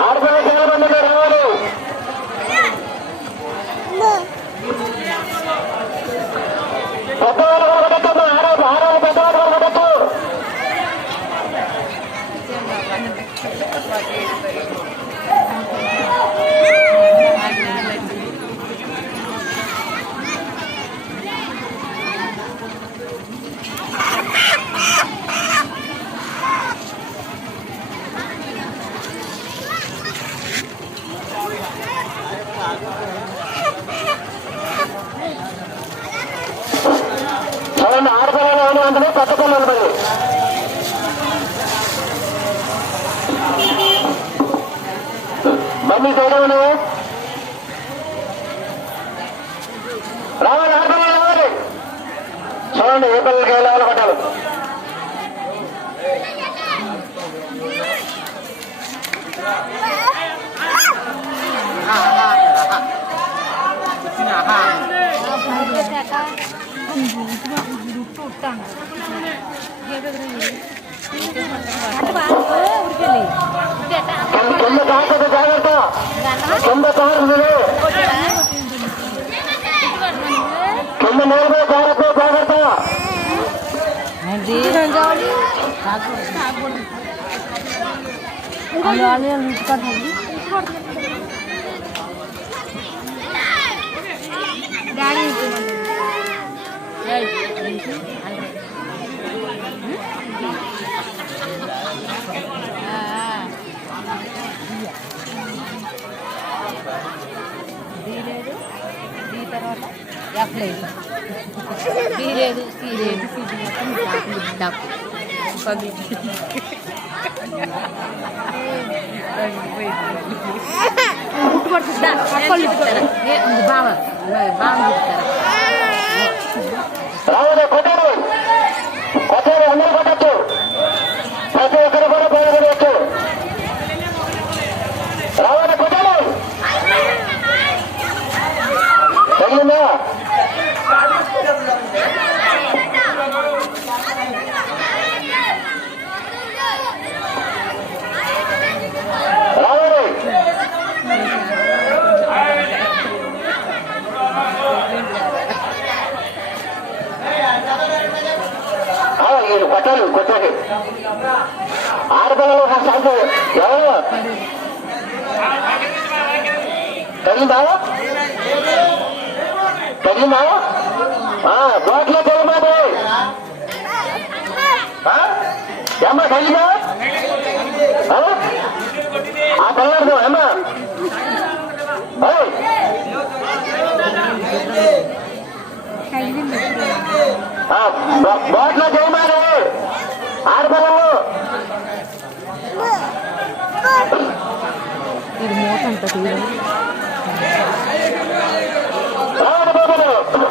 ఆడపిల్ల బండి రావాలి. పెద్దవాళ్ళు కొనగొట్టమ్మా, ఆడవాళ్ళు పెద్దవాళ్ళు కొనగొట్టచ్చు. చూడండి, ఆడపిల్లలు ఏమి ఉంటుంది, పెద్ద పిల్లలు ఉంటుంది. బండి చేయడం రావాలి, ఆడపిల్లలు రావాలి. చూడండి, ఏ పిల్లలకి ఏ లెవెల్ కొట్టాలి. కింద కాకపోతే జాగ్రత్త, కింద కారు కింద నేరుగా జాగ్రత్త జాగ్రత్త. తర్వాత ఎఫ్ లేదు, బి లేదు, సి లేదు, సి మొత్తం డాక్ బాగా బాగా కొట్టారు, కొట్టారు, అందరూ కొట్టచ్చు. ప్రతి ఒక్కరు కూడా పాల్గొనవచ్చు. రావాలి, కొట్టాలి. తగిలిందా? రావాలి. వీళ్ళు కొట్టాలి, కొట్టాలి. ఆడపిల్లలు శాంతి తగిలిందా? తగిలిందా? బోట్లో తెలియదు ఏమ్మా, తగిలిందా? ఆ పిల్లలు ఏమ్మా బోట్లో చేయమారు ఆడపిల్లలు. ఇది మోట అంత రావడం బాబు